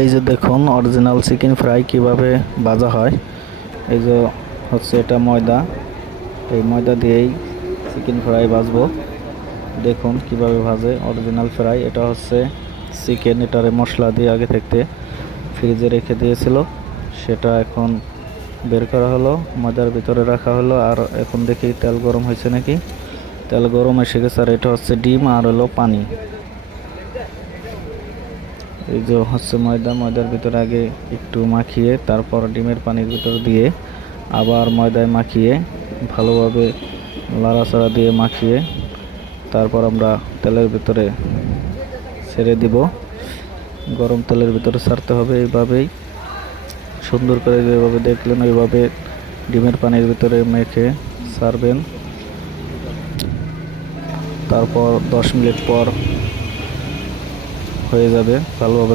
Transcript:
এই যে দেখুন অরিজিনাল চিকেন ফ্রাই কিভাবে ভাজা হয়। এই যে হচ্ছে এটা ময়দা, এই ময়দা দিয়েই চিকেন ফ্রাই ভাজবো। দেখুন কিভাবে ভাজে অরিজিনাল ফ্রাই। এটা হচ্ছে চিকেন, এটারে মশলা দিয়ে আগে থেকে ফ্রিজে রেখে দিয়েছিল, সেটা এখন বের করা হলো, ময়দার ভিতরে রাখা হলো। আর এখন দেখি তেল গরম হয়েছে নাকি। তেল গরম এসে গেছে। আর এটা হচ্ছে ডিম আর হলো পানি। এই যে হচ্ছে ময়দার ভিতরে আগে একটু মাখিয়ে তারপর ডিমের পানির ভিতর দিয়ে আবার ময়দায় মাখিয়ে ভালোভাবে লাড়াচাড়া দিয়ে মাখিয়ে তারপর আমরা তেলের ভিতরে ছেড়ে দিব। গরম তেলের ভিতরে ছাড়তে হবে। এইভাবেই সুন্দর করে যেভাবে দেখলেন ওইভাবে ডিমের পানির ভিতরে মেখে ছাড়বেন। তারপর 10 মিনিট পর হয়ে যাবে ভালোভাবে